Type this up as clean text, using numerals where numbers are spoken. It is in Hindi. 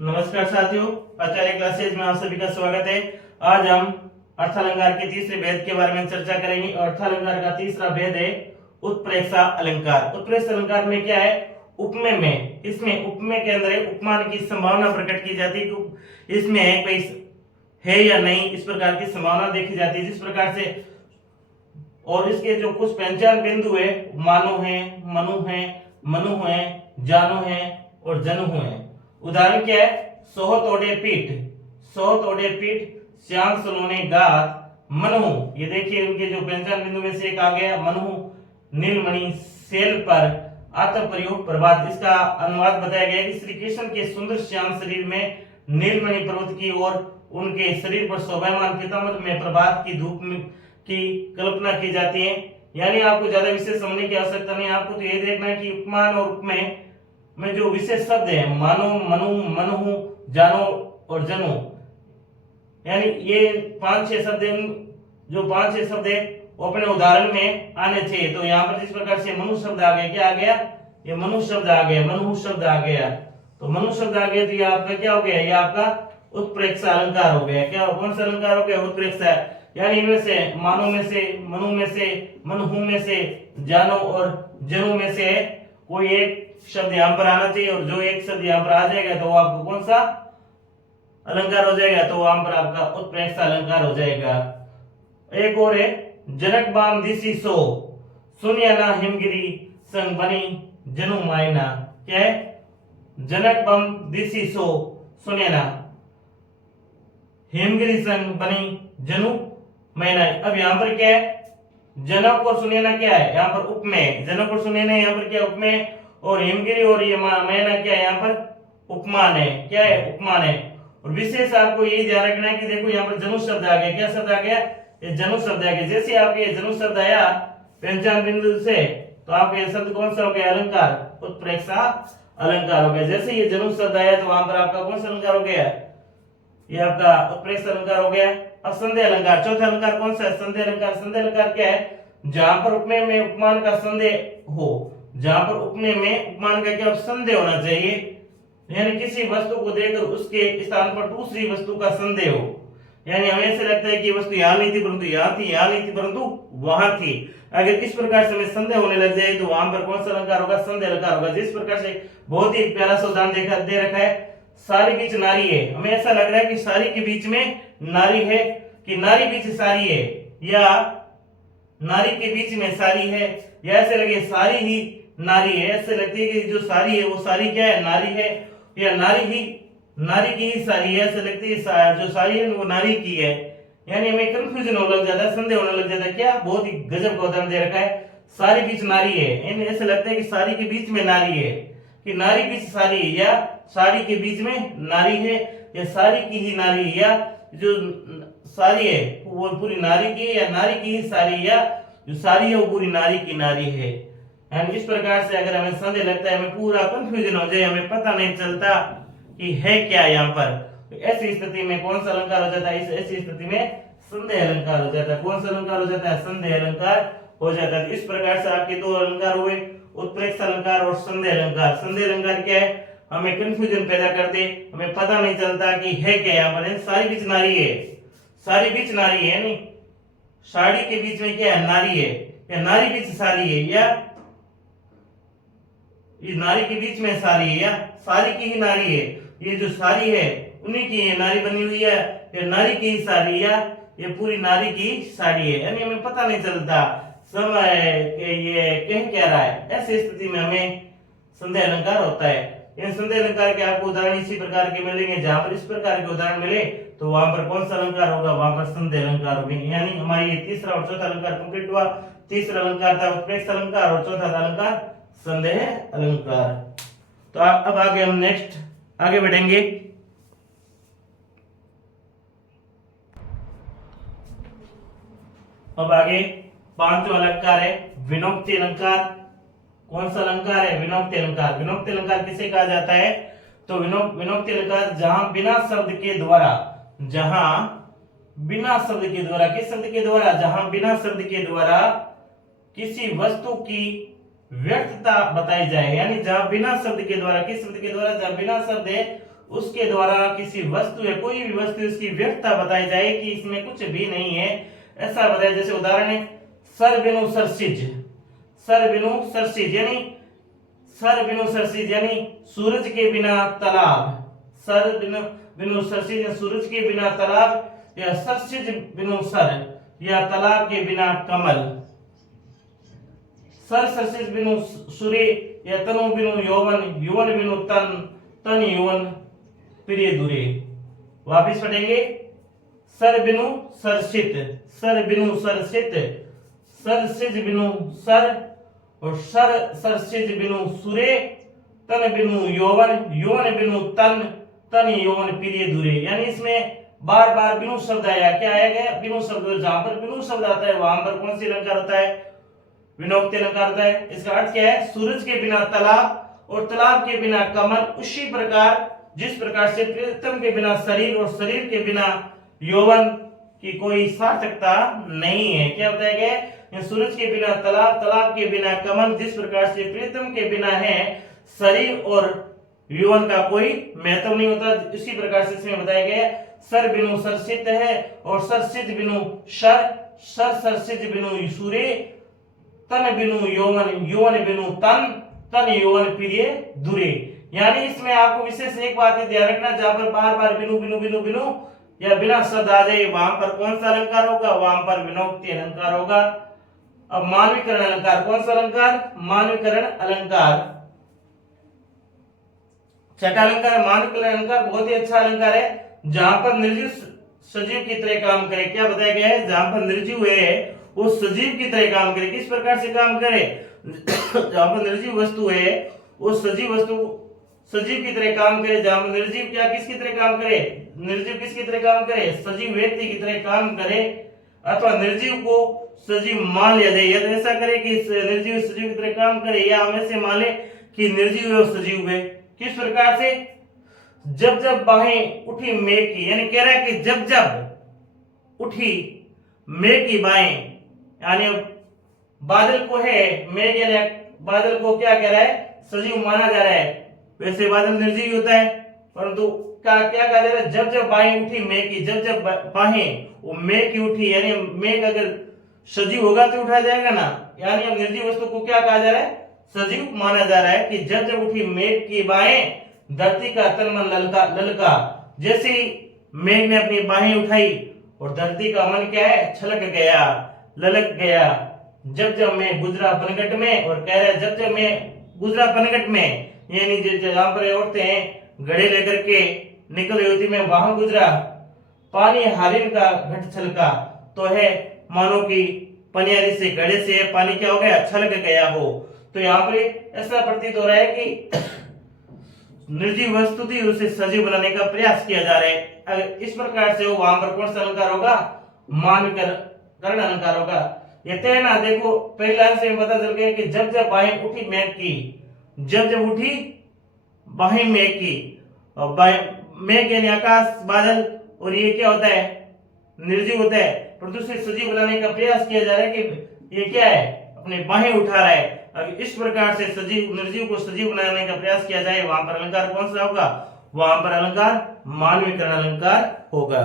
नमस्कार साथियों, आचार्य क्लासेज में आप सभी का स्वागत है। आज हम अर्थालंकार के तीसरे भेद के बारे में चर्चा करेंगे। अर्थालंकार का तीसरा भेद है उत्प्रेक्षा अलंकार। उत्प्रेक्षा अलंकार में क्या है? उपमेय में, इसमें उपमेय के अंदर उपमान की संभावना प्रकट की जाती है कि इसमें कोई है या नहीं, इस प्रकार की संभावना देखी जाती है। जिस प्रकार से और इसके जो कुछ पहचान बिंदु है, मानो है, मनु है, मनु है, जानो है और जनु है। उदाहरण क्या है? सोहत ओढ़े पीठ, सोहत ओढ़े पीठ, श्याम सलोने गात, मनहु। ये देखिए उनके जो पहचान बिंदु में से एक आ गया मनहु। नीलमणि सेल पर आत्म प्रयोग प्रभात। इसका अनुवाद बताया गया कि श्री कृष्ण के सुंदर श्याम शरीर में नीलमणि पर्वत की और उनके शरीर पर शोभायमान पीताम्बर में प्रभात की धूप की कल्पना की जाती है। यानी आपको ज्यादा विशेष समझने की आवश्यकता नहीं, आपको तो ये देखना है कि उपमान और उपमेय में जो विशेष शब्द है मानो, मनु, मनहु, जानो और जनु, यानी ये 5-6 शब्द जो 5-6 शब्द है वो अपने उदाहरण में आने चाहिए। तो यहाँ पर जिस प्रकार से मनु शब्द आ गया, क्या आ गया? ये मनु शब्द आ गया, मनु शब्द आ गया। तो मनु शब्द आ गया तो ये आपका क्या हो गया? ये आपका उत्प्रेक्षा अलंकार हो गया। क्या कौन सा अलंकार हो गया? उत्प्रेक्षा। यानी इनमें से मानो में से, मनु में से, मनहु में से, जानो और जनु में से कोई एक शब्द यहाँ पर आना चाहिए। और जो एक शब्द यहाँ पर आ जाएगा तो वो आपको कौन सा अलंकार हो जाएगा? तो वहां पर आपका उत्प्रेक्षा अलंकार हो जाएगा। एक और है जनक बाम दिसी सो, सुनिया ना हिमगिरी संग बनी जनु मायना। क्या है? जनक बम दिसी सो, सुनिया ना हिमगिरी संग बनी जनु मैना। अब यहाँ पर क्या है? जनक और सुनैना क्या है? यहाँ पर उपमेय। जनक और सुनैना यहाँ पर क्या? उपमेय। और हिमगिरी और ये मैना क्या है? यहाँ पर उपमान है। क्या है? उपमान है। और विशेष आपको ये ध्यान रखना है कि देखो यहाँ पर जनु शब्द आ गया। क्या शब्द आ गया? ये जनु शब्द आ गया। जैसे आपके ये जनु शब्द आया पहचान बिंदु से, तो आपका ये शब्द कौन सा हो गया? अलंकार, उत्प्रेक्षा अलंकार हो गया। जैसे ये जनु शब्द आया तो वहां पर आपका कौन सा अलंकार हो गया? ये आपका उत्प्रेक्षा अलंकार हो गया। अब संदेह अलंकार, चौथा अलंकार कौन सा है? संदेह अलंकार। संदेह अलंकार क्या है? जहां पर उपमेय में उपमान का संदेह हो, जहां पर उपमेय में उपमान का क्या संदेह होना चाहिए, यानी किसी वस्तु को देखकर उसके स्थान पर दूसरी वस्तु का संदेह हो। यानी हमें ऐसे लगता है कि वस्तु यहाँ नहीं थी परंतु यहाँ थी, यहाँ नहीं थी परंतु वहां थी। अगर इस प्रकार से हमें संदेह होने लग जाए तो वहां पर कौन सा अलंकार होगा? संदेह अलंकार होगा। जिस प्रकार से बहुत ही प्यारा सा उदाहरण दे रखा है, सारी बीच नारी है। हमें ऐसा लग रहा है कि सारी के बीच में नारी है, कि नारी बीच सारी है, या नारी के बीच में सारी है, या ऐसे लगे सारी ही नारी है। ऐसे लगती है कि जो सारी है वो सारी क्या है? नारी है, या नारी की ही सारी है। ऐसे लगती है जो सारी है वो नारी की है। यानी हमें कंफ्यूजन होने लग जाता है, संदेह होने लग जाता है। क्या बहुत ही गजब का उदाहरण दे रखा है, सारी बीच नारी है। यानी ऐसे लगता है कि सारी के बीच में नारी है, कि नारी बीच सारी है, या साड़ी के बीच में नारी है, या सारी की ही नारी है, या जो सारी है वो पूरी नारी की है, या नारी की ही सारी, या जो सारी है वो पूरी नारी की नारी है। यानी इस प्रकार से अगर हमें संदेह लगता है, हमें पूरा कंफ्यूजन हो जाए, हमें पता नहीं चलता कि है क्या यहाँ पर, तो ऐसी स्थिति में कौन सा अलंकार हो जाता है? ऐसी स्थिति में संदेह अलंकार हो जाता है। कौन सा अलंकार हो जाता है? संदेह अलंकार हो जाता है। इस प्रकार से आपके दो अलंकार हुए, उत्प्रेक्षा अलंकार और संदेह अलंकार। संदेह अलंकार क्या है? हमें कंफ्यूजन पैदा कर दे, हमें पता नहीं चलता कि है क्या यहाँ पर। सारी बीच नारी है, सारी बीच नारी है, नहीं साड़ी के बीच में क्या है? नारी है, या नारी बीच सारी है, या ये नारी के बीच में सारी है, या सारी की ही नारी है। ये जो सारी है उन्हीं की ये नारी बनी हुई है, या नारी की ही सारी, या ये पूरी नारी की साड़ी है। यानी हमें पता नहीं चलता समय कि ये कह क्या रहा है। ऐसी स्थिति में हमें संदेह अलंकार होता है। इन संदेह अलंकार के आपको उदाहरण इसी प्रकार के मिलेंगे। जहां पर इस प्रकार के उदाहरण मिले तो वहां पर कौन सा अलंकार होगा? वहां पर संदेह अलंकार होगा। यानी हमारी तीसरा और चौथा अलंकार कंप्लीट हुआ। तीसरा अलंकार था उत्प्रेक्षा अलंकार और चौथा था अलंकार संदेह अलंकार। तो अब आगे हम नेक्स्ट आगे बढ़ेंगे। अब आगे पांचवा अलंकार है विनोक्ति अलंकार। कौन सा अलंकार है? विनोक्ति अलंकार। विनोक्ति अलंकार किसे कहा जाता है? तो विनोक्ति अलंकार जहां बिना शब्द के द्वारा, जहां बिना शब्द के द्वारा, किस शब्द के द्वारा? जहां बिना शब्द के द्वारा किसी वस्तु की व्यर्थता बताई जाए। यानी जहां बिना शब्द के द्वारा, किस शब्द के द्वारा? जहां बिना शब्द है उसके द्वारा किसी वस्तु या कोई भी वस्तु इसकी व्यर्थता बताई जाए कि इसमें कुछ भी नहीं है, ऐसा बताया। जैसे उदाहरण है सर बिनु सरसिज, सर बिनु सरसिज यानी सर बिनु सरसिज यानी सूरज के बिना तालाब, सर बिनु बिनु सरसिज या सूरज के बिना तालाब, या सरसिज बिनु सर या तालाब के बिना कमल, सर सरसिज बिनु सूर्य या तनु बिनु यौवन, यौवन बिनु तन, तन यौवन प्रिय दूरे। वापिस पढ़ेंगे सर बिनु सरसित, सर बिनु सरसित, सरसिज बिनु सर और सर सरसिज बिनु सूर्य, तन बिनु यौवन, यौवन बिनु तन, तन यौवन प्रिय दूरे। यानी इसमें बार बार बिनु शब्द आया, क्या आया गया बिनु शब्द। जहां पर बिनु शब्द आता है वहां पर कौन सी अलंकार होता है, विनोक्ति अलंकार होता है। इसका अर्थ क्या है, सूरज के बिना तालाब और तालाब के बिना कमल, उसी प्रकार जिस प्रकार से प्रियतम के बिना शरीर और शरीर के बिना यौवन की कोई सार्थकता नहीं है। क्या बताया गया, सूरज के बिना तालाब, तालाब के बिना कमल, जिस प्रकार से प्रियतम के बिना है शरीर और यौवन का कोई महत्व नहीं होता, इसी प्रकार से इसमें बताया गया सर बिनु सरसित है और सरसिज बिनु सर, सर सरसिज बिनु सूर्य, तन बिनु यौवन, यौवन बिनु तन, तन यौवन प्रिय दूरे। यानी इसमें आपको विशेष एक बात ध्यान रखना, जहां पर बार बार बिनु बिनु बिनु बिनु या बिना शब्द आ जाए वहां पर कौन सा अलंकार होगा, वहां पर विनोक्ति अलंकार होगा। अब मानवीकरण अलंकार, कौन सा अलंकार, मानवीकरण अलंकार। छठा अलंकार मानवीकरण अलंकार बहुत ही अच्छा अलंकार है, जहां पर निर्जीव सजीव की तरह काम करे। क्या बताया गया है, जहां पर निर्जीव है वो सजीव की तरह काम करे। किस प्रकार से काम करे, जहां पर निर्जीव वस्तु है वो सजीव वस्तु सजीव की तरह काम करे। जहां पर निर्जीव क्या किसकी तरह काम करे, निर्जीव किसकी तरह काम करे, सजीव व्यक्ति की तरह काम करे, अथवा निर्जीव को सजीव मान लिया जाए। या तो ऐसा करे कि निर्जीव सजीव की तरह काम करे, या हम ऐसे मान ले कि निर्जीव और सजीव है। किस प्रकार से, जब जब बाहें उठी मेघ की, यानी कह रहा है कि जब जब उठी मेघ की बाहें, यानी बादल को है मेघ, यानी बादल को क्या कह रहा है, सजीव माना जा रहा है। वैसे बादल निर्जीव होता है, परंतु क्या क्या कहा जा रहा है, जब जब बाहें उठी मेघ की, जब जब बाहें वो मेघ की उठी, यानी मेघ अगर सजीव होगा तो उठाया जाएगा ना, यानी अब निर्जीव वस्तु को क्या कहा जा रहा है, सजीव माना जा रहा है। कि जब जब उठी मेघ की बाहें, धरती का तन मन ललका ललका। जैसे ही मेघ ने अपनी बाहें उठाई और धरती का मन क्या है, छलक गया, ललक गया। जब जब मैं गुजरा पनघट में, और कह रहा है जब जब मैं गुजरा पनघट में, यानी जहां पर औरतें हैं घड़े लेकर के निकल रही होती, मैं वहां गुजरा, पानी हारिन का घट छलका। तो है मानो कि पनियारी से घड़े से पानी क्या हो गया, छलक गया हो। तो यहाँ पर ऐसा प्रतीत हो रहा है कि निर्जीव वस्तु थी उसे सजीव बनाने का प्रयास किया जा रहा है। अगर इस प्रकार से हो वहां पर कौन सा अलंकार होगा, मानवीकरण अलंकार होगा। ये तय ना, देखो पहले लाइन से पता चल गया कि जब जब बाहें उठी मेघ की, जब जब उठी बाहें मेघ की, और मेघ यानी आकाश बादल, और ये क्या होता है, निर्जीव होता है, पर दूसरे सजीव बनाने का प्रयास किया जा रहा है कि ये क्या है, अपने बाहें उठा रहा है। अगर इस प्रकार से सजीव निर्जीव को सजीव बनाने का प्रयास किया जाए, वहां पर अलंकार कौन सा होगा, वहां पर अलंकार मानवीकरण अलंकार होगा।